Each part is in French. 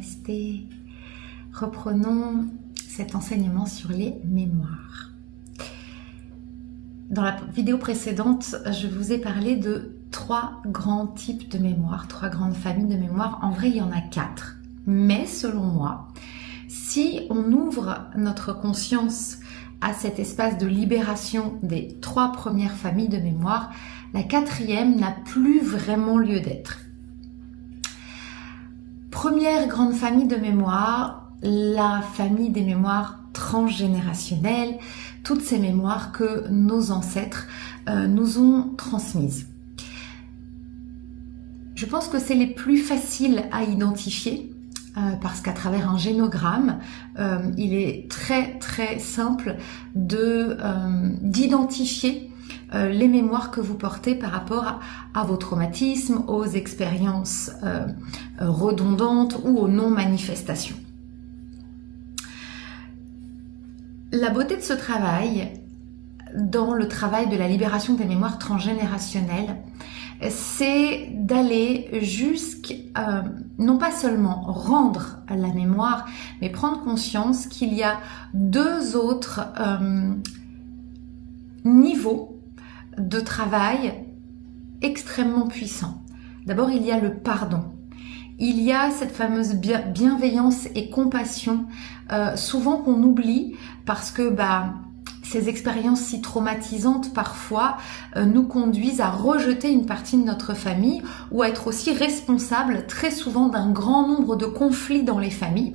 Namasté. Reprenons cet enseignement sur les mémoires. Dans la vidéo précédente, je vous ai parlé de 3 grands types de mémoire, 3 grandes familles de mémoire. En vrai, il y en a 4. Mais selon moi, si on ouvre notre conscience à cet espace de libération des 3 premières familles de mémoire, la 4e n'a plus vraiment lieu d'être. Première grande famille de mémoire, la famille des mémoires transgénérationnelles, toutes ces mémoires que nos ancêtres nous ont transmises. Je pense que c'est les plus faciles à identifier parce qu'à travers un génogramme, il est très simple d'identifier les mémoires que vous portez par rapport à vos traumatismes, aux expériences redondantes ou aux non-manifestations. La beauté de ce travail, dans le travail de la libération des mémoires transgénérationnelles, c'est d'aller jusqu'à, non pas seulement rendre la mémoire, mais prendre conscience qu'il y a 2 autres niveaux de travail extrêmement puissants. D'abord, il y a le pardon. Il y a cette fameuse bienveillance et compassion, souvent qu'on oublie parce que ces expériences si traumatisantes parfois nous conduisent à rejeter une partie de notre famille ou à être aussi responsables très souvent d'un grand nombre de conflits dans les familles.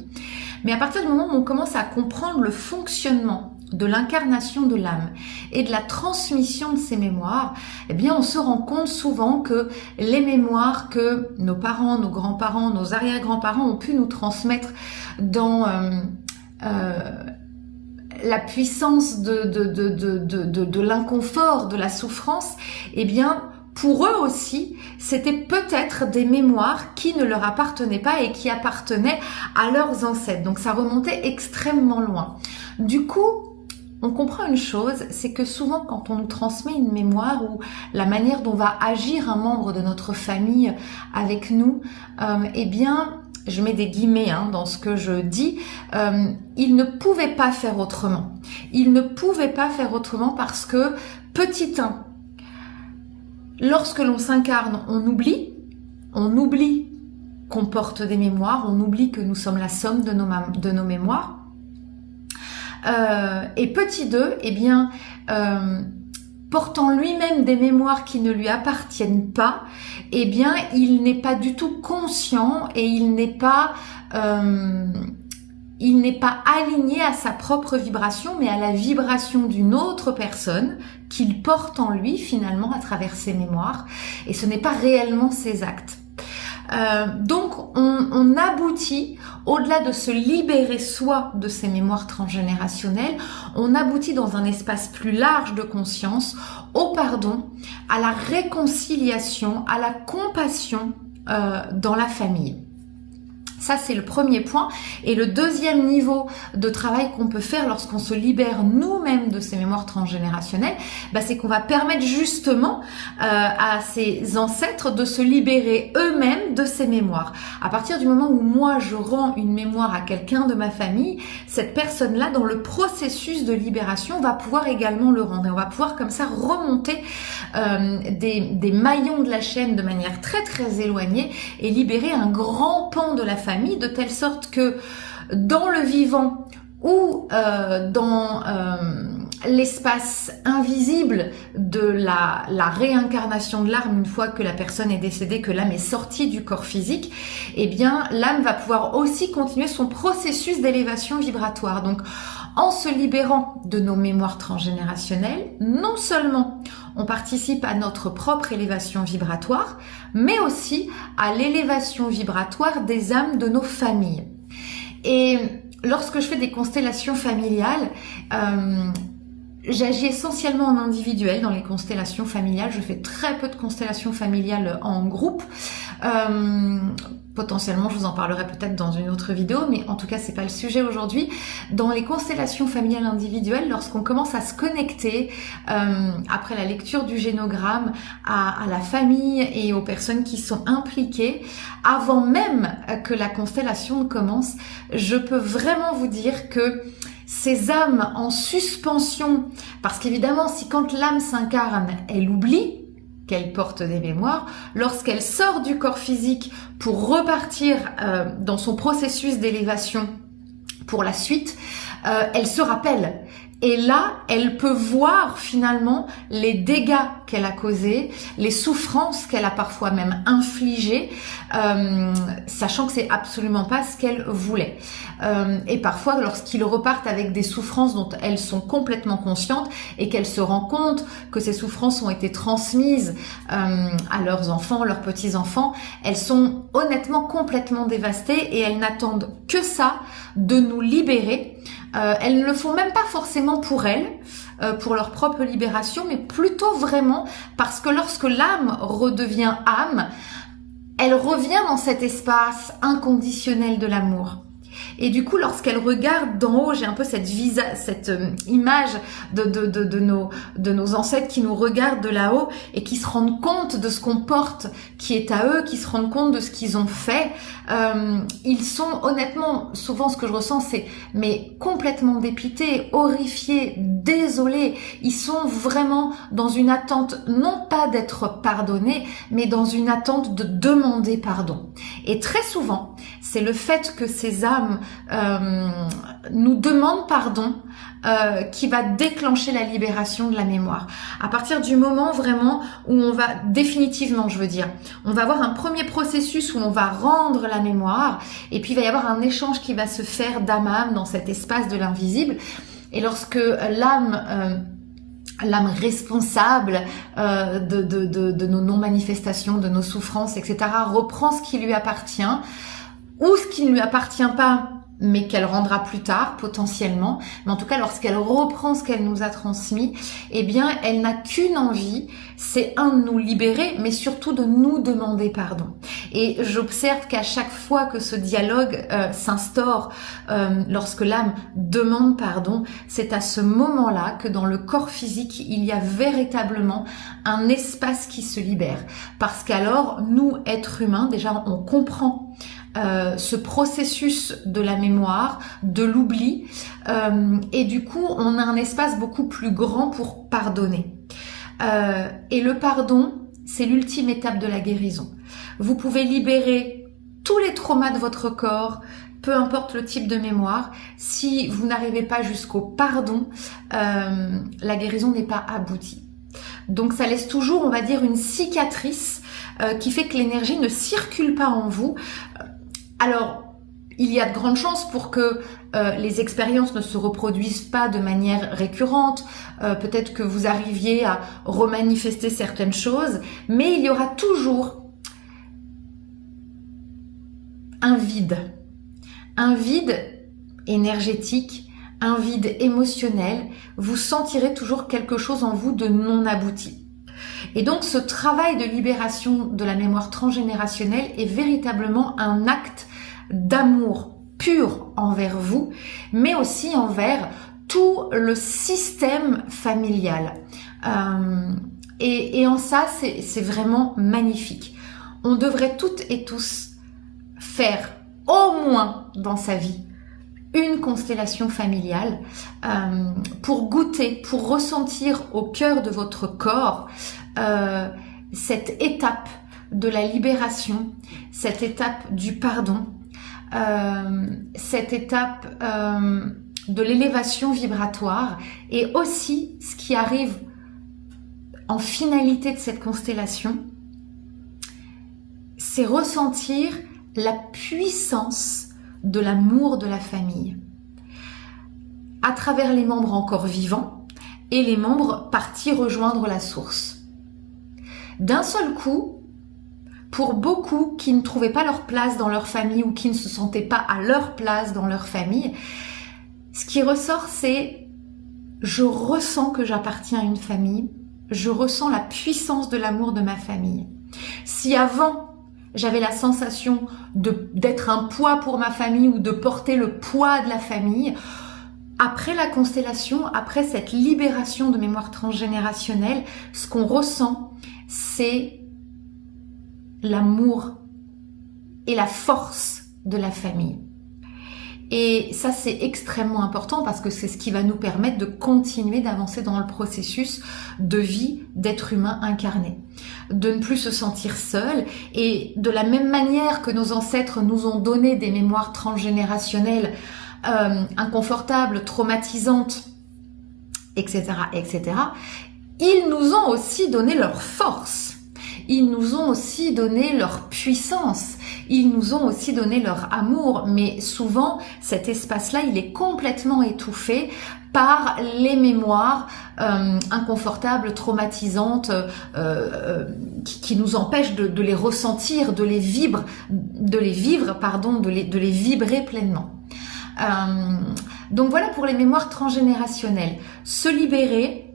Mais à partir du moment où on commence à comprendre le fonctionnement de l'incarnation de l'âme et de la transmission de ces mémoires, eh bien on se rend compte souvent que les mémoires que nos parents, nos grands-parents, nos arrière-grands-parents ont pu nous transmettre dans la puissance de l'inconfort, de la souffrance, eh bien pour eux aussi, c'était peut-être des mémoires qui ne leur appartenaient pas et qui appartenaient à leurs ancêtres. Donc ça remontait extrêmement loin. Du coup, on comprend une chose, c'est que souvent quand on nous transmet une mémoire ou la manière dont va agir un membre de notre famille avec nous, eh bien, je mets des guillemets dans ce que je dis, il ne pouvait pas faire autrement. Il ne pouvait pas faire autrement parce que, petit 1, lorsque l'on s'incarne, on oublie qu'on porte des mémoires, on oublie que nous sommes la somme de nos mémoires. Et petit 2, eh bien, portant lui-même des mémoires qui ne lui appartiennent pas, eh bien, il n'est pas du tout conscient et il n'est pas aligné à sa propre vibration, mais à la vibration d'une autre personne qu'il porte en lui finalement à travers ses mémoires. Et ce n'est pas réellement ses actes. Donc on aboutit, au-delà de se libérer soi de ces mémoires transgénérationnelles, on aboutit dans un espace plus large de conscience au pardon, à la réconciliation, à la compassion dans la famille. Ça, c'est le premier point. Et le deuxième niveau de travail qu'on peut faire lorsqu'on se libère nous-mêmes de ces mémoires transgénérationnelles, c'est qu'on va permettre justement à ces ancêtres de se libérer eux-mêmes de ces mémoires. À partir du moment où moi, je rends une mémoire à quelqu'un de ma famille, cette personne-là, dans le processus de libération, va pouvoir également le rendre. Et on va pouvoir comme ça remonter des maillons de la chaîne de manière très éloignée et libérer un grand pan de la famille, de telle sorte que dans le vivant ou dans l'espace invisible de la réincarnation de l'âme, une fois que la personne est décédée, que l'âme est sortie du corps physique, eh bien l'âme va pouvoir aussi continuer son processus d'élévation vibratoire. Donc en se libérant de nos mémoires transgénérationnelles, non seulement on participe à notre propre élévation vibratoire, mais aussi à l'élévation vibratoire des âmes de nos familles. Et lorsque je fais des constellations familiales, J'agis essentiellement en individuel dans les constellations familiales. Je fais très peu de constellations familiales en groupe. Potentiellement, je vous en parlerai peut-être dans une autre vidéo, mais en tout cas, c'est pas le sujet aujourd'hui. Dans les constellations familiales individuelles, lorsqu'on commence à se connecter après la lecture du génogramme à la famille et aux personnes qui sont impliquées, avant même que la constellation ne commence, je peux vraiment vous dire que ces âmes en suspension, parce qu'évidemment, si quand l'âme s'incarne, elle oublie qu'elle porte des mémoires, lorsqu'elle sort du corps physique pour repartir dans son processus d'élévation pour la suite, elle se rappelle. Et là, elle peut voir finalement les dégâts qu'elle a causés, les souffrances qu'elle a parfois même infligées, sachant que c'est absolument pas ce qu'elle voulait. Et parfois, lorsqu'ils repartent avec des souffrances dont elles sont complètement conscientes et qu'elles se rendent compte que ces souffrances ont été transmises à leurs enfants, leurs petits-enfants, elles sont honnêtement complètement dévastées et elles n'attendent que ça, de nous libérer. Elles ne le font même pas forcément pour elles, pour leur propre libération, mais plutôt vraiment parce que lorsque l'âme redevient âme, elle revient dans cet espace inconditionnel de l'amour. Et du coup, lorsqu'elle regarde d'en haut, j'ai un peu cette image de nos ancêtres qui nous regardent de là-haut et qui se rendent compte de ce qu'on porte, qui est à eux, qui se rendent compte de ce qu'ils ont fait. Ils sont honnêtement, souvent ce que je ressens, c'est mais complètement dépités, horrifiés, désolés. Ils sont vraiment dans une attente, non pas d'être pardonnés, mais dans une attente de demander pardon. Et très souvent, c'est le fait que ces âmes nous demandent pardon qui va déclencher la libération de la mémoire. À partir du moment vraiment où on va définitivement, je veux dire, on va avoir un premier processus où on va rendre la mémoire et puis il va y avoir un échange qui va se faire d'âme à âme dans cet espace de l'invisible. Et lorsque l'âme responsable de nos non-manifestations, de nos souffrances, etc., reprend ce qui lui appartient ou ce qui ne lui appartient pas, mais qu'elle rendra plus tard potentiellement. Mais en tout cas, lorsqu'elle reprend ce qu'elle nous a transmis, eh bien, elle n'a qu'une envie, c'est de nous libérer, mais surtout de nous demander pardon. Et j'observe qu'à chaque fois que ce dialogue s'instaure, lorsque l'âme demande pardon, c'est à ce moment-là que dans le corps physique, il y a véritablement un espace qui se libère. Parce qu'alors, nous, êtres humains, déjà, on comprend ce processus de la mémoire, de l'oubli, et du coup on a un espace beaucoup plus grand pour pardonner. Et le pardon, c'est l'ultime étape de la guérison. Vous pouvez libérer tous les traumas de votre corps, peu importe le type de mémoire. Si vous n'arrivez pas jusqu'au pardon, la guérison n'est pas aboutie. Donc ça laisse toujours, on va dire, une cicatrice qui fait que l'énergie ne circule pas en vous. Alors, il y a de grandes chances pour que les expériences ne se reproduisent pas de manière récurrente. Peut-être que vous arriviez à remanifester certaines choses, mais il y aura toujours un vide énergétique, un vide émotionnel. Vous sentirez toujours quelque chose en vous de non abouti. Et donc ce travail de libération de la mémoire transgénérationnelle est véritablement un acte d'amour pur envers vous, mais aussi envers tout le système familial. Et en ça, c'est vraiment magnifique. On devrait toutes et tous faire au moins dans sa vie une constellation familiale pour goûter, pour ressentir au cœur de votre corps cette étape de la libération, cette étape du pardon, cette étape de l'élévation vibratoire et aussi ce qui arrive en finalité de cette constellation, c'est ressentir la puissance de l'amour de la famille à travers les membres encore vivants et les membres partis rejoindre la source. D'un seul coup, pour beaucoup qui ne trouvaient pas leur place dans leur famille ou qui ne se sentaient pas à leur place dans leur famille, ce qui ressort, c'est « je ressens que j'appartiens à une famille, je ressens la puissance de l'amour de ma famille. Si avant, j'avais la sensation d'être un poids pour ma famille ou de porter le poids de la famille, après la constellation, après cette libération de mémoire transgénérationnelle, ce qu'on ressent, c'est l'amour et la force de la famille. Et ça, c'est extrêmement important parce que c'est ce qui va nous permettre de continuer d'avancer dans le processus de vie d'être humain incarné. De ne plus se sentir seul. Et de la même manière que nos ancêtres nous ont donné des mémoires transgénérationnelles inconfortables, traumatisantes, etc., etc., ils nous ont aussi donné leur force. Ils nous ont aussi donné leur puissance, ils nous ont aussi donné leur amour, mais souvent cet espace-là, il est complètement étouffé par les mémoires inconfortables, traumatisantes, qui nous empêchent de les ressentir, de les vibrer pleinement. Donc voilà pour les mémoires transgénérationnelles. Se libérer,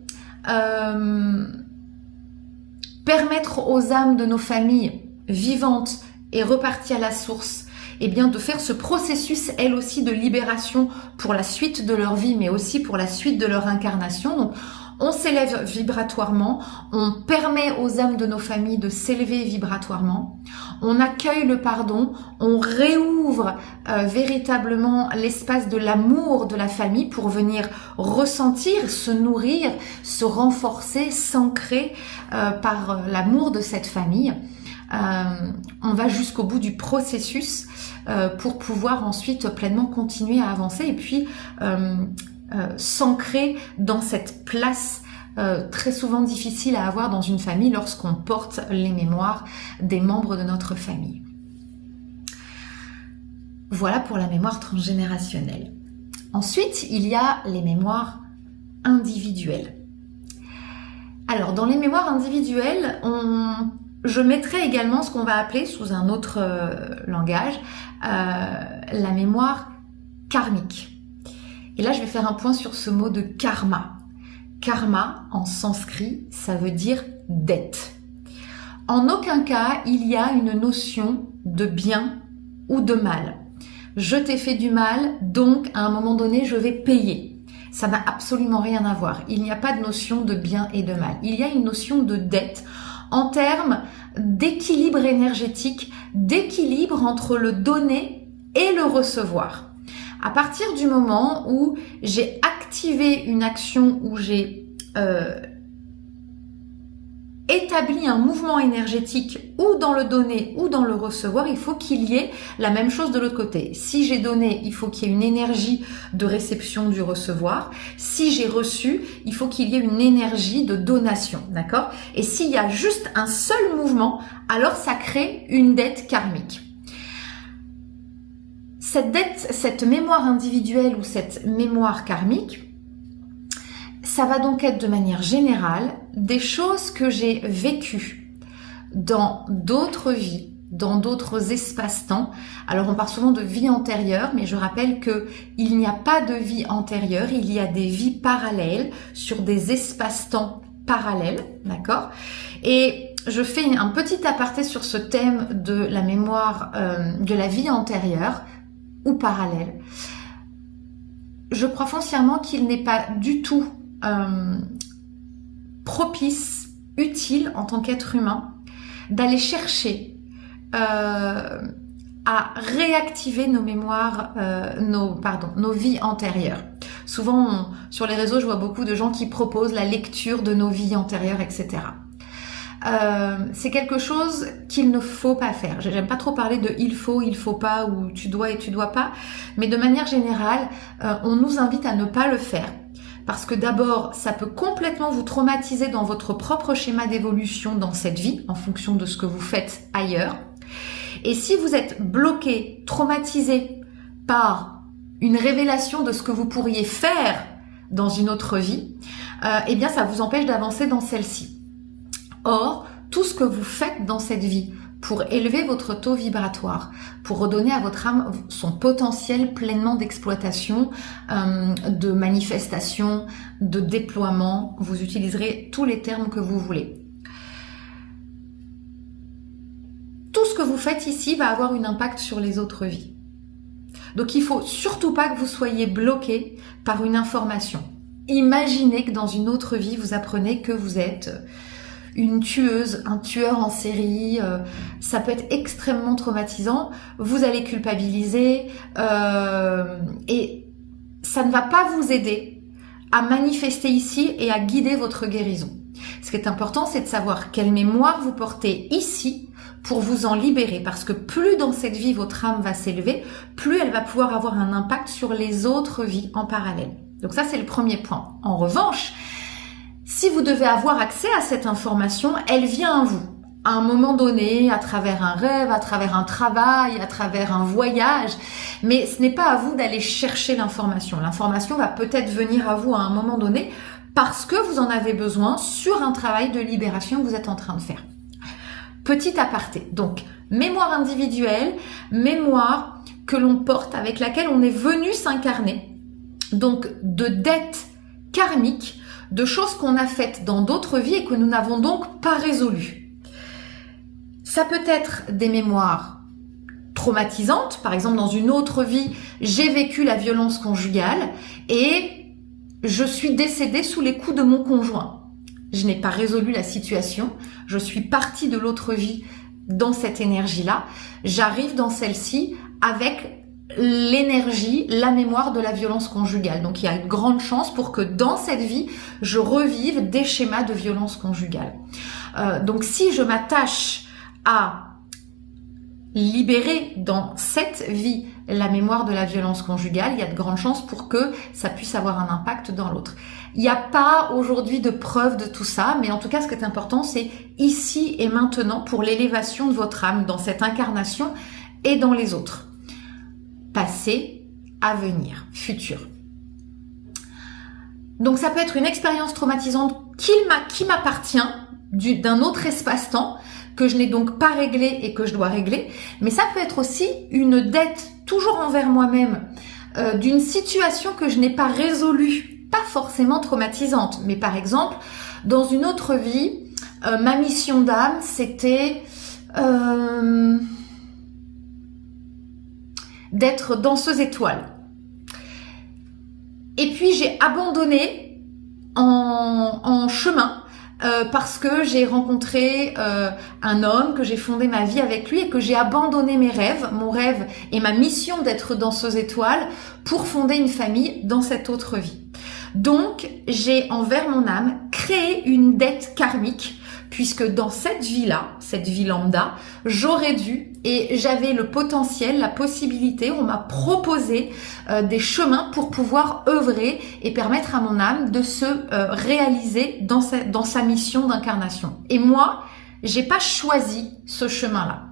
permettre aux âmes de nos familles vivantes et reparties à la source, eh bien de faire ce processus, elles aussi, de libération pour la suite de leur vie, mais aussi pour la suite de leur incarnation. Donc, on s'élève vibratoirement, on permet aux âmes de nos familles de s'élever vibratoirement, on accueille le pardon, on réouvre véritablement l'espace de l'amour de la famille pour venir ressentir, se nourrir, se renforcer, s'ancrer par l'amour de cette famille. On va jusqu'au bout du processus pour pouvoir ensuite pleinement continuer à avancer et puis s'ancrer dans cette place très souvent difficile à avoir dans une famille lorsqu'on porte les mémoires des membres de notre famille. Voilà pour la mémoire transgénérationnelle. Ensuite, il y a les mémoires individuelles. Alors, dans les mémoires individuelles, je mettrai également ce qu'on va appeler, sous un autre langage, la mémoire karmique. Et là, je vais faire un point sur ce mot de karma. Karma, en sanskrit, ça veut dire dette. En aucun cas, il y a une notion de bien ou de mal. Je t'ai fait du mal, donc à un moment donné, je vais payer. Ça n'a absolument rien à voir. Il n'y a pas de notion de bien et de mal. Il y a une notion de dette en termes d'équilibre énergétique, d'équilibre entre le donner et le recevoir. À partir du moment où j'ai activé une action, où j'ai établi un mouvement énergétique ou dans le donner ou dans le recevoir, il faut qu'il y ait la même chose de l'autre côté. Si j'ai donné, il faut qu'il y ait une énergie de réception du recevoir. Si j'ai reçu, il faut qu'il y ait une énergie de donation, d'accord? Et s'il y a juste un seul mouvement, alors ça crée une dette karmique. Cette dette, cette mémoire individuelle ou cette mémoire karmique, ça va donc être de manière générale des choses que j'ai vécues dans d'autres vies, dans d'autres espaces-temps. Alors on parle souvent de vie antérieure, mais je rappelle qu'il n'y a pas de vie antérieure, il y a des vies parallèles sur des espaces-temps parallèles, d'accord? Et je fais un petit aparté sur ce thème de la mémoire de la vie antérieure ou parallèle. Je crois foncièrement qu'il n'est pas du tout propice, utile en tant qu'être humain d'aller chercher à réactiver nos mémoires, nos vies antérieures. Souvent, sur les réseaux, je vois beaucoup de gens qui proposent la lecture de nos vies antérieures, etc. C'est quelque chose qu'il ne faut pas faire. J'aime pas trop parler de il faut pas, ou tu dois et tu dois pas, mais de manière générale, on nous invite à ne pas le faire. Parce que d'abord, ça peut complètement vous traumatiser dans votre propre schéma d'évolution dans cette vie, en fonction de ce que vous faites ailleurs. Et si vous êtes bloqué, traumatisé par une révélation de ce que vous pourriez faire dans une autre vie, eh bien ça vous empêche d'avancer dans celle-ci. Or, tout ce que vous faites dans cette vie, pour élever votre taux vibratoire, pour redonner à votre âme son potentiel pleinement d'exploitation, de manifestation, de déploiement. Vous utiliserez tous les termes que vous voulez. Tout ce que vous faites ici va avoir un impact sur les autres vies. Donc il ne faut surtout pas que vous soyez bloqué par une information. Imaginez que dans une autre vie, vous apprenez que vous êtes une tueuse, un tueur en série, ça peut être extrêmement traumatisant, vous allez culpabiliser et ça ne va pas vous aider à manifester ici et à guider votre guérison. Ce qui est important, c'est de savoir quelle mémoire vous portez ici pour vous en libérer, parce que plus dans cette vie votre âme va s'élever, plus elle va pouvoir avoir un impact sur les autres vies en parallèle. Donc ça, c'est le premier point. En revanche, si vous devez avoir accès à cette information, elle vient à vous. À un moment donné, à travers un rêve, à travers un travail, à travers un voyage. Mais ce n'est pas à vous d'aller chercher l'information. L'information va peut-être venir à vous à un moment donné parce que vous en avez besoin sur un travail de libération que vous êtes en train de faire. Petit aparté. Donc, mémoire individuelle, mémoire que l'on porte, avec laquelle on est venu s'incarner. Donc, de dettes karmiques, de choses qu'on a faites dans d'autres vies et que nous n'avons donc pas résolues. Ça peut être des mémoires traumatisantes, par exemple dans une autre vie, j'ai vécu la violence conjugale et je suis décédée sous les coups de mon conjoint. Je n'ai pas résolu la situation, je suis partie de l'autre vie dans cette énergie-là, j'arrive dans celle-ci avec l'énergie, la mémoire de la violence conjugale. Donc il y a une grande chance pour que dans cette vie, je revive des schémas de violence conjugale. Donc si je m'attache à libérer dans cette vie la mémoire de la violence conjugale, il y a de grandes chances pour que ça puisse avoir un impact dans l'autre. Il n'y a pas aujourd'hui de preuve de tout ça, mais en tout cas ce qui est important, c'est ici et maintenant pour l'élévation de votre âme dans cette incarnation et dans les autres. Passé, avenir, futur. Donc ça peut être une expérience traumatisante qui m'appartient d'un autre espace-temps que je n'ai donc pas réglé et que je dois régler, mais ça peut être aussi une dette toujours envers moi-même d'une situation que je n'ai pas résolue, pas forcément traumatisante, mais par exemple dans une autre vie, ma mission d'âme c'était d'être danseuse étoile. Et puis j'ai abandonné en chemin parce que j'ai rencontré un homme, que j'ai fondé ma vie avec lui et que j'ai abandonné mes rêves, mon rêve et ma mission d'être danseuse étoile pour fonder une famille dans cette autre vie. Donc j'ai envers mon âme créé une dette karmique puisque dans cette vie-là, cette vie lambda, j'aurais dû et j'avais le potentiel, la possibilité, on m'a proposé des chemins pour pouvoir œuvrer et permettre à mon âme de se réaliser dans sa mission d'incarnation. Et moi, j'ai pas choisi ce chemin-là.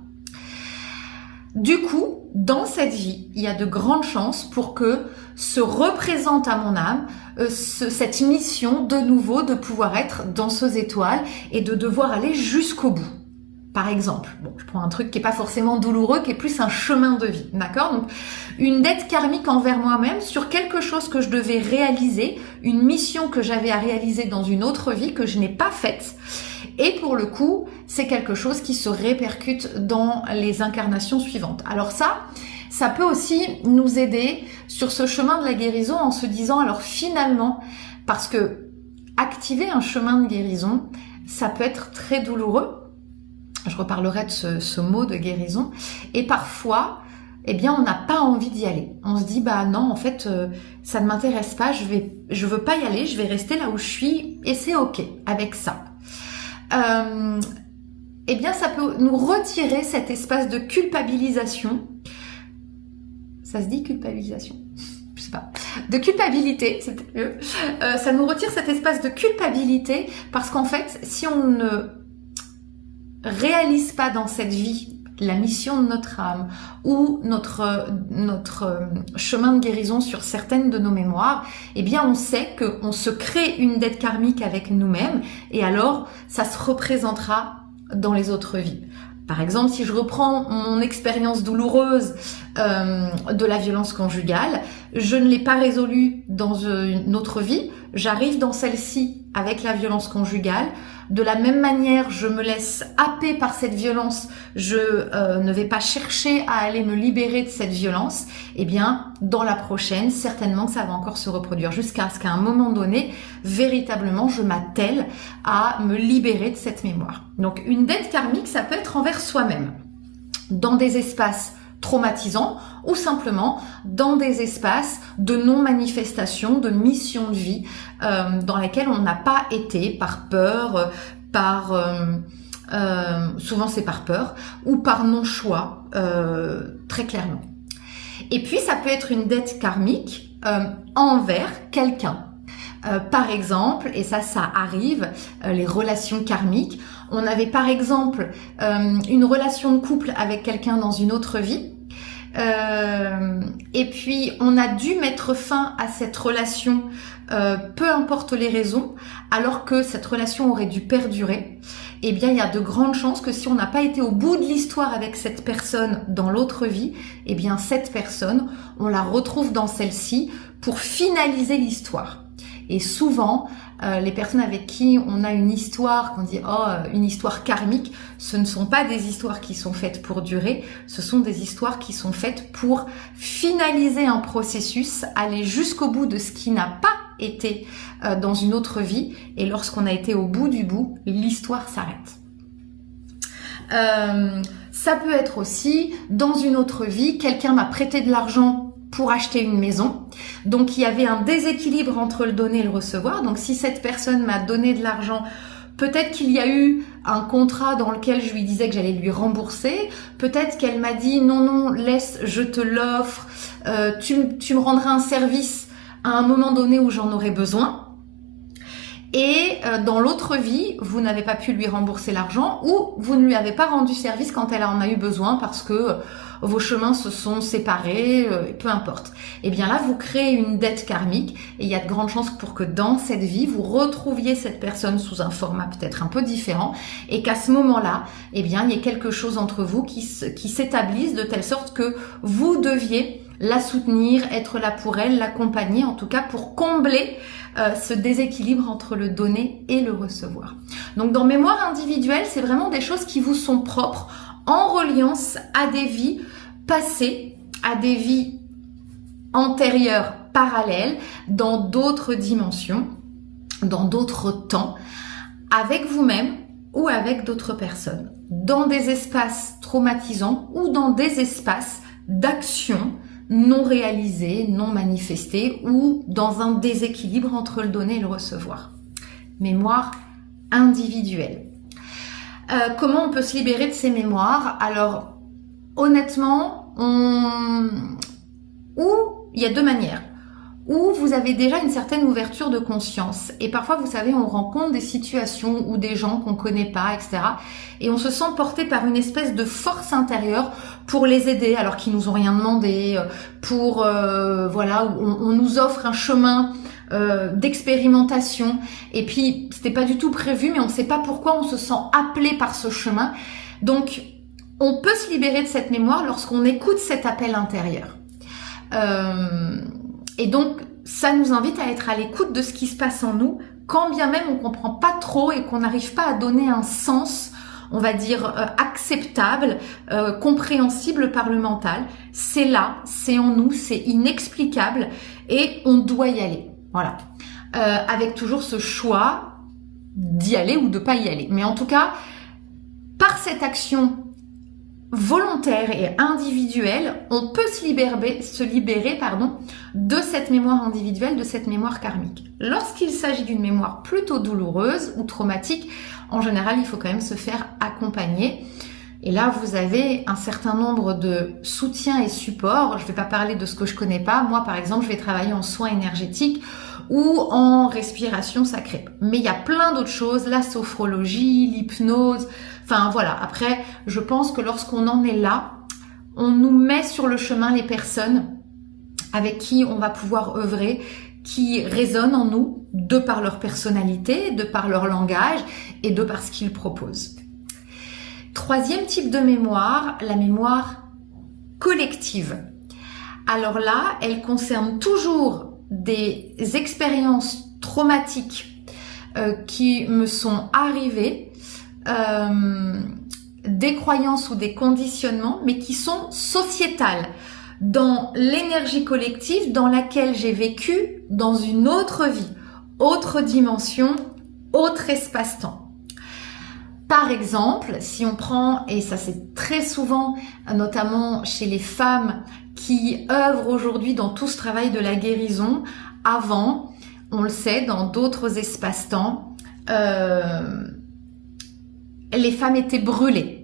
Du coup, dans cette vie, il y a de grandes chances pour que se représente à mon âme cette mission de nouveau de pouvoir être danseuse étoile et de devoir aller jusqu'au bout. Par exemple, bon, je prends un truc qui n'est pas forcément douloureux, qui est plus un chemin de vie, d'accord? Donc, une dette karmique envers moi-même sur quelque chose que je devais réaliser, une mission que j'avais à réaliser dans une autre vie que je n'ai pas faite. Et pour le coup, c'est quelque chose qui se répercute dans les incarnations suivantes. Alors ça peut aussi nous aider sur ce chemin de la guérison en se disant, alors finalement, parce que activer un chemin de guérison, ça peut être très douloureux. Je reparlerai de ce mot de guérison. Et parfois, eh bien, on n'a pas envie d'y aller. On se dit, bah non, en fait, ça ne m'intéresse pas, je veux pas y aller, je vais rester là où je suis et c'est ok avec ça. Eh bien, ça peut nous retirer cet espace de culpabilisation. Ça se dit culpabilisation? Je sais pas. De culpabilité, c'est mieux. Ça nous retire cet espace de culpabilité parce qu'en fait, si on ne réalise pas dans cette vie la mission de notre âme ou notre chemin de guérison sur certaines de nos mémoires, eh bien on sait qu'on se crée une dette karmique avec nous-mêmes et alors ça se représentera dans les autres vies. Par exemple, si je reprends mon expérience douloureuse de la violence conjugale, je ne l'ai pas résolue dans une autre vie, j'arrive dans celle-ci avec la violence conjugale. De la même manière, je me laisse happer par cette violence, je ne vais pas chercher à aller me libérer de cette violence. Eh bien, dans la prochaine, certainement que ça va encore se reproduire jusqu'à ce qu'à un moment donné, véritablement, je m'attelle à me libérer de cette mémoire. Donc, une dette karmique, ça peut être envers soi-même, dans des espaces traumatisants ou simplement dans des espaces de non-manifestation, de mission de vie dans lesquels on n'a pas été par peur, souvent c'est par peur ou par non-choix, très clairement. Et puis ça peut être une dette karmique envers quelqu'un. Par exemple, et ça arrive, les relations karmiques. On avait par exemple une relation de couple avec quelqu'un dans une autre vie. Et puis on a dû mettre fin à cette relation, peu importe les raisons, alors que cette relation aurait dû perdurer. Eh bien, il y a de grandes chances que si on n'a pas été au bout de l'histoire avec cette personne dans l'autre vie, eh bien cette personne, on la retrouve dans celle-ci pour finaliser l'histoire. Et souvent, les personnes avec qui on a une histoire, qu'on dit une histoire karmique, ce ne sont pas des histoires qui sont faites pour durer, ce sont des histoires qui sont faites pour finaliser un processus, aller jusqu'au bout de ce qui n'a pas été dans une autre vie. Et lorsqu'on a été au bout du bout, l'histoire s'arrête. Ça peut être aussi, dans une autre vie, quelqu'un m'a prêté de l'argent pour acheter une maison. Donc, il y avait un déséquilibre entre le donner et le recevoir. Donc, si cette personne m'a donné de l'argent, peut-être qu'il y a eu un contrat dans lequel je lui disais que j'allais lui rembourser. Peut-être qu'elle m'a dit non, laisse, je te l'offre. Tu me rendras un service à un moment donné où j'en aurai besoin. Et dans l'autre vie, vous n'avez pas pu lui rembourser l'argent ou vous ne lui avez pas rendu service quand elle en a eu besoin parce que vos chemins se sont séparés, peu importe. Et bien là, vous créez une dette karmique et il y a de grandes chances pour que dans cette vie, vous retrouviez cette personne sous un format peut-être un peu différent et qu'à ce moment-là, eh bien, il y ait quelque chose entre vous qui s'établisse de telle sorte que vous deviez la soutenir, être là pour elle, l'accompagner, en tout cas pour combler ce déséquilibre entre le donner et le recevoir. Donc dans mémoire individuelle, c'est vraiment des choses qui vous sont propres en reliance à des vies passées, à des vies antérieures, parallèles, dans d'autres dimensions, dans d'autres temps, avec vous-même ou avec d'autres personnes, dans des espaces traumatisants ou dans des espaces d'action non réalisé, non manifesté ou dans un déséquilibre entre le donner et le recevoir. Mémoire individuelle. Comment on peut se libérer de ces mémoires? Alors, honnêtement, il y a deux manières. Ou vous avez déjà une certaine ouverture de conscience. Et parfois, vous savez, on rencontre des situations ou des gens qu'on ne connaît pas, etc. Et on se sent porté par une espèce de force intérieure pour les aider alors qu'ils nous ont rien demandé, voilà, on nous offre un chemin d'expérimentation. Et puis, c'était pas du tout prévu, mais on ne sait pas pourquoi on se sent appelé par ce chemin. Donc, on peut se libérer de cette mémoire lorsqu'on écoute cet appel intérieur. Et donc, ça nous invite à être à l'écoute de ce qui se passe en nous, quand bien même on ne comprend pas trop et qu'on n'arrive pas à donner un sens, on va dire, acceptable, compréhensible par le mental. C'est là, c'est en nous, c'est inexplicable et on doit y aller. Voilà. Avec toujours ce choix d'y aller ou de ne pas y aller. Mais en tout cas, par cette action volontaire et individuelle, on peut se libérer de cette mémoire individuelle, de cette mémoire karmique. Lorsqu'il s'agit d'une mémoire plutôt douloureuse ou traumatique, en général, il faut quand même se faire accompagner. Et là, vous avez un certain nombre de soutiens et supports. Je ne vais pas parler de ce que je ne connais pas. Moi, par exemple, je vais travailler en soins énergétiques ou en respiration sacrée. Mais il y a plein d'autres choses, la sophrologie, l'hypnose, enfin voilà. Après, je pense que lorsqu'on en est là, on nous met sur le chemin les personnes avec qui on va pouvoir œuvrer, qui résonnent en nous de par leur personnalité, de par leur langage et de par ce qu'ils proposent. Troisième type de mémoire, la mémoire collective. Alors là, elle concerne toujours des expériences traumatiques qui me sont arrivées, des croyances ou des conditionnements, mais qui sont sociétales, dans l'énergie collective dans laquelle j'ai vécu dans une autre vie, autre dimension, autre espace-temps. Par exemple, si on prend, et ça c'est très souvent, notamment chez les femmes qui œuvrent aujourd'hui dans tout ce travail de la guérison, avant, on le sait, dans d'autres espaces-temps, les femmes étaient brûlées.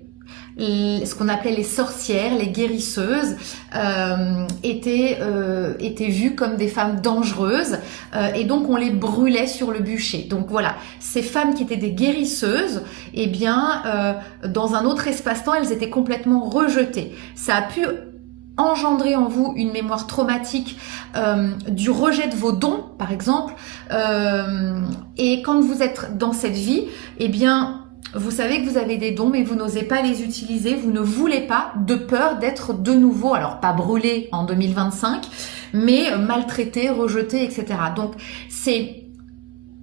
Ce qu'on appelait les sorcières, les guérisseuses, étaient vues comme des femmes dangereuses et donc on les brûlait sur le bûcher. Donc voilà, ces femmes qui étaient des guérisseuses, eh bien, dans un autre espace-temps, elles étaient complètement rejetées. Ça a pu engendrer en vous une mémoire traumatique du rejet de vos dons, par exemple, et quand vous êtes dans cette vie, eh bien, vous savez que vous avez des dons, mais vous n'osez pas les utiliser, vous ne voulez pas, de peur d'être de nouveau, alors pas brûlé en 2025, mais maltraité, rejeté, etc. Donc, c'est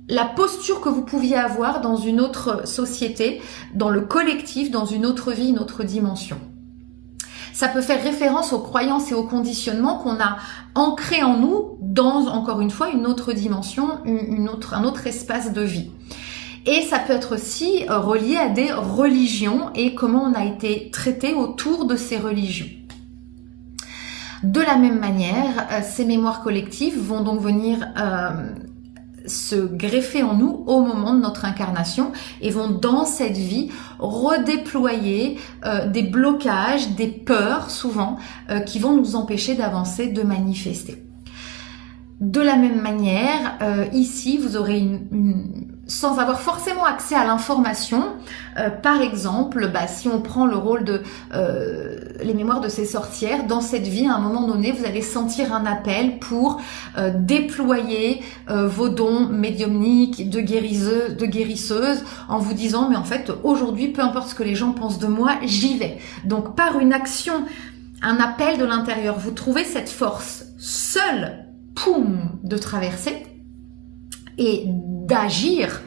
la posture que vous pouviez avoir dans une autre société, dans le collectif, dans une autre vie, une autre dimension. Ça peut faire référence aux croyances et aux conditionnements qu'on a ancrés en nous dans, encore une fois, une autre dimension, un autre espace de vie. Et ça peut être aussi relié à des religions et comment on a été traité autour de ces religions. De la même manière, ces mémoires collectives vont donc venir se greffer en nous au moment de notre incarnation et vont dans cette vie redéployer des blocages, des peurs souvent qui vont nous empêcher d'avancer, de manifester. De la même manière, ici vous aurez sans avoir forcément accès à l'information, par exemple, si on prend le rôle de les mémoires de ces sorcières, dans cette vie, à un moment donné, vous allez sentir un appel pour déployer vos dons médiumniques de guérisseuse, en vous disant, mais en fait, aujourd'hui, peu importe ce que les gens pensent de moi, j'y vais. Donc, par une action, un appel de l'intérieur, vous trouvez cette force seule, poum, de traverser et d'agir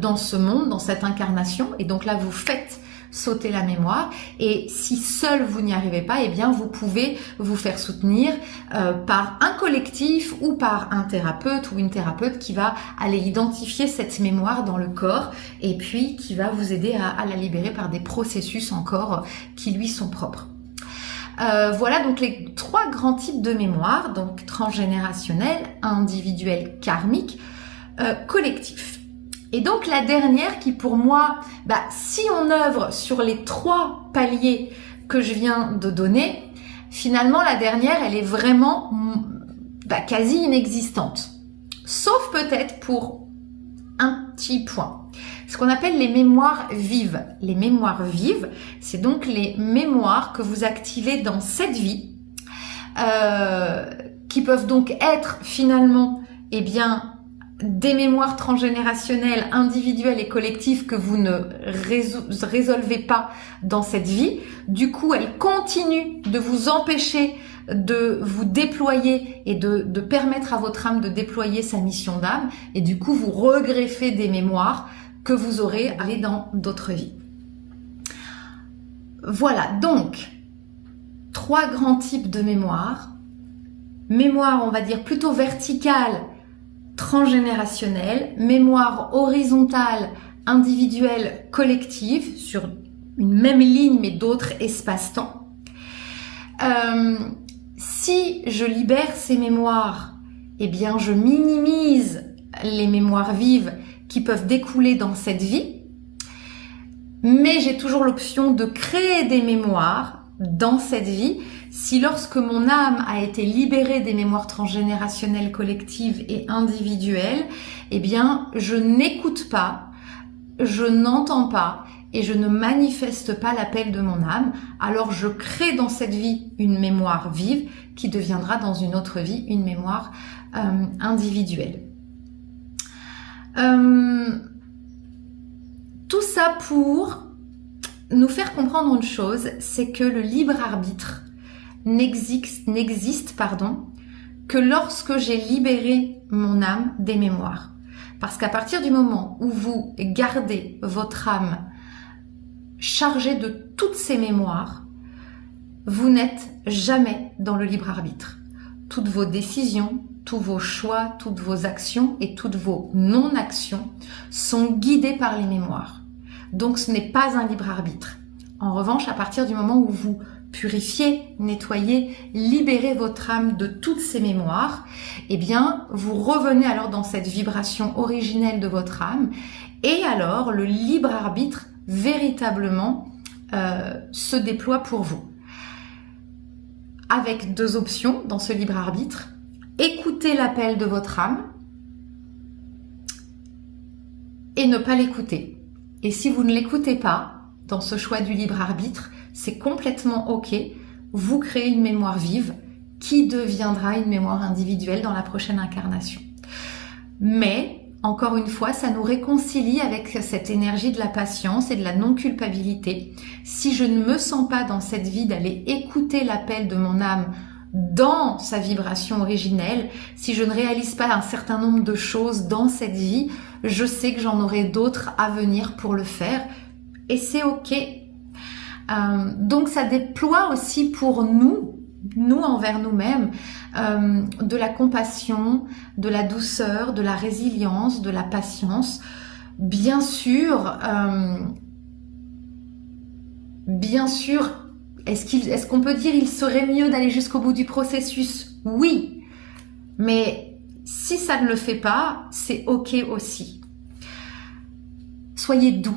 dans ce monde, dans cette incarnation. Et donc là, vous faites sauter la mémoire. Et si seul vous n'y arrivez pas, eh bien, vous pouvez vous faire soutenir par un collectif ou par un thérapeute ou une thérapeute qui va aller identifier cette mémoire dans le corps et puis qui va vous aider à la libérer par des processus encore qui lui sont propres. Voilà donc les trois grands types de mémoire, donc transgénérationnel, individuel, karmique, collectif. Et donc la dernière qui pour moi, si on œuvre sur les trois paliers que je viens de donner, finalement la dernière elle est vraiment quasi inexistante. Sauf peut-être pour un petit point. Ce qu'on appelle les mémoires vives. Les mémoires vives, c'est donc les mémoires que vous activez dans cette vie, qui peuvent donc être finalement, des mémoires transgénérationnelles, individuelles et collectives que vous ne résolvez pas dans cette vie. Du coup, elles continuent de vous empêcher de vous déployer et de permettre à votre âme de déployer sa mission d'âme. Et du coup, vous regreffez des mémoires que vous aurez allé dans d'autres vies. Voilà, donc, trois grands types de mémoire. Mémoire, on va dire, plutôt verticale, transgénérationnelle, mémoire horizontale, individuelle, collective, sur une même ligne mais d'autres espaces-temps. Si je libère ces mémoires, je minimise les mémoires vives qui peuvent découler dans cette vie, mais j'ai toujours l'option de créer des mémoires dans cette vie si lorsque mon âme a été libérée des mémoires transgénérationnelles collectives et individuelles, je n'écoute pas, je n'entends pas et je ne manifeste pas l'appel de mon âme, alors je crée dans cette vie une mémoire vive qui deviendra dans une autre vie une mémoire individuelle. Tout ça pour nous faire comprendre une chose, c'est que le libre arbitre n'existe que lorsque j'ai libéré mon âme des mémoires. Parce qu'à partir du moment où vous gardez votre âme chargée de toutes ces mémoires, vous n'êtes jamais dans le libre arbitre. Toutes vos décisions, tous vos choix, toutes vos actions et toutes vos non-actions sont guidées par les mémoires. Donc ce n'est pas un libre arbitre. En revanche, à partir du moment où vous purifiez, nettoyez, libérez votre âme de toutes ces mémoires, eh bien, vous revenez alors dans cette vibration originelle de votre âme et alors le libre arbitre véritablement se déploie pour vous. Avec deux options dans ce libre arbitre. Écoutez l'appel de votre âme et ne pas l'écouter. Et si vous ne l'écoutez pas dans ce choix du libre arbitre, c'est complètement ok. Vous créez une mémoire vive qui deviendra une mémoire individuelle dans la prochaine incarnation. Mais encore une fois, ça nous réconcilie avec cette énergie de la patience et de la non-culpabilité. Si je ne me sens pas dans cette vie d'aller écouter l'appel de mon âme dans sa vibration originelle, si je ne réalise pas un certain nombre de choses dans cette vie, je sais que j'en aurai d'autres à venir pour le faire et c'est ok. Donc ça déploie aussi pour nous envers nous-mêmes, de la compassion, de la douceur, de la résilience, de la patience. Bien sûr, est-ce qu'on peut dire il serait mieux d'aller jusqu'au bout du processus? Oui, mais si ça ne le fait pas, c'est ok aussi. Soyez doux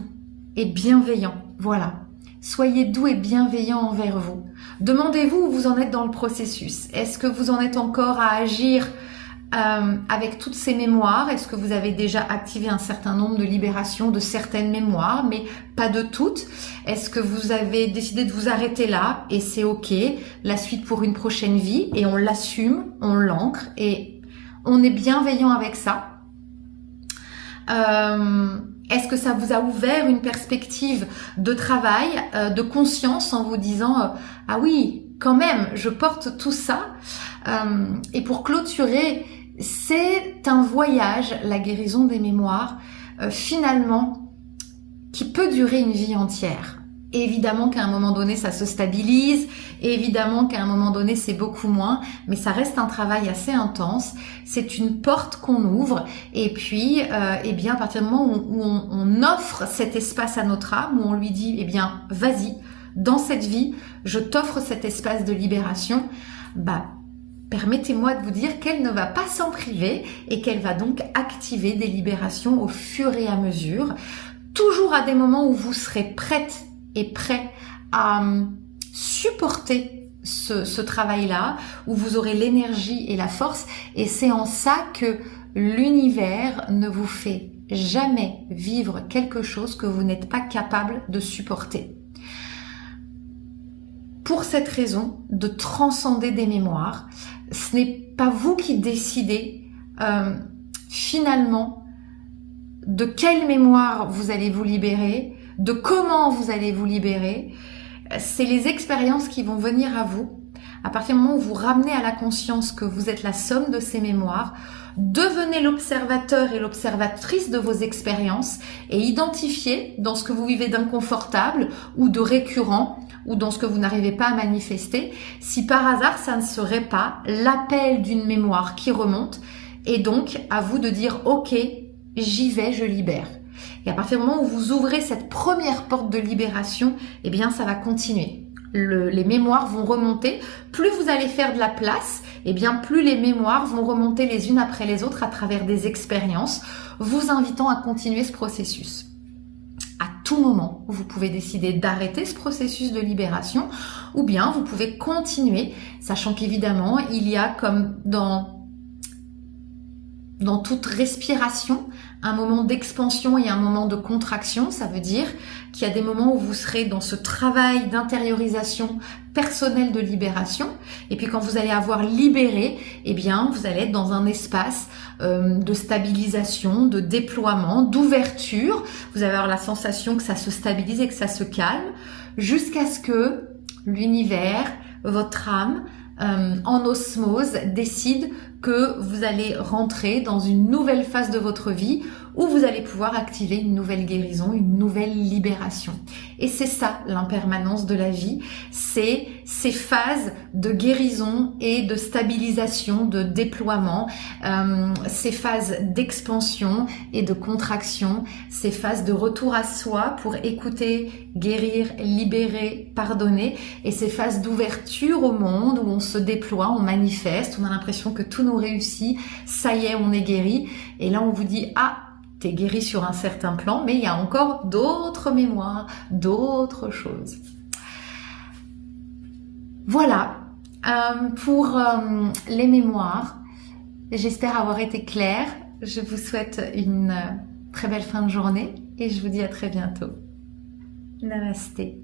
et bienveillant, voilà. Soyez doux et bienveillant envers vous. Demandez-vous où vous en êtes dans le processus. Est-ce que vous en êtes encore à agir avec toutes ces mémoires? Est-ce que vous avez déjà activé un certain nombre de libérations de certaines mémoires, mais pas de toutes? Est-ce que vous avez décidé de vous arrêter là et c'est ok, la suite pour une prochaine vie et on l'assume, on l'ancre et on est bienveillant avec ça? Est-ce que ça vous a ouvert une perspective de travail, de conscience en vous disant ah oui, quand même, je porte tout ça. Et pour clôturer, c'est un voyage, la guérison des mémoires, finalement, qui peut durer une vie entière. Évidemment qu'à un moment donné, ça se stabilise. Évidemment qu'à un moment donné, c'est beaucoup moins. Mais ça reste un travail assez intense. C'est une porte qu'on ouvre. Et puis, eh bien, à partir du moment où on offre cet espace à notre âme, où on lui dit, eh bien, vas-y, dans cette vie, je t'offre cet espace de libération, permettez-moi de vous dire qu'elle ne va pas s'en priver et qu'elle va donc activer des libérations au fur et à mesure, toujours à des moments où vous serez prête et prêt à supporter ce travail-là, où vous aurez l'énergie et la force. Et c'est en ça que l'univers ne vous fait jamais vivre quelque chose que vous n'êtes pas capable de supporter. Pour cette raison, de transcender des mémoires, ce n'est pas vous qui décidez finalement de quelle mémoire vous allez vous libérer, de comment vous allez vous libérer. C'est les expériences qui vont venir à vous. À partir du moment où vous ramenez à la conscience que vous êtes la somme de ces mémoires, devenez l'observateur et l'observatrice de vos expériences et identifiez dans ce que vous vivez d'inconfortable ou de récurrent ou dans ce que vous n'arrivez pas à manifester, si par hasard ça ne serait pas l'appel d'une mémoire qui remonte et donc à vous de dire ok, j'y vais, je libère. Et à partir du moment où vous ouvrez cette première porte de libération, eh bien ça va continuer. Les mémoires vont remonter. Plus vous allez faire de la place, eh bien plus les mémoires vont remonter les unes après les autres à travers des expériences, vous invitant à continuer ce processus. À tout moment, vous pouvez décider d'arrêter ce processus de libération ou bien vous pouvez continuer, sachant qu'évidemment, il y a comme dans toute respiration, un moment d'expansion et un moment de contraction. Ça veut dire qu'il y a des moments où vous serez dans ce travail d'intériorisation personnel de libération. Et puis quand vous allez avoir libéré, eh bien, vous allez être dans un espace de stabilisation, de déploiement, d'ouverture. Vous allez avoir la sensation que ça se stabilise et que ça se calme, jusqu'à ce que l'univers, votre âme, en osmose, décide que vous allez rentrer dans une nouvelle phase de votre vie où vous allez pouvoir activer une nouvelle guérison, une nouvelle libération. Et c'est ça l'impermanence de la vie, c'est ces phases de guérison et de stabilisation, de déploiement, ces phases d'expansion et de contraction, ces phases de retour à soi pour écouter, guérir, libérer, pardonner, et ces phases d'ouverture au monde où on se déploie, on manifeste, on a l'impression que tout nous réussit, ça y est, on est guéri, et là on vous dit « Ah, t'es guéri sur un certain plan, mais il y a encore d'autres mémoires, d'autres choses. » Voilà pour les mémoires. J'espère avoir été claire. Je vous souhaite une très belle fin de journée et je vous dis à très bientôt. Namasté.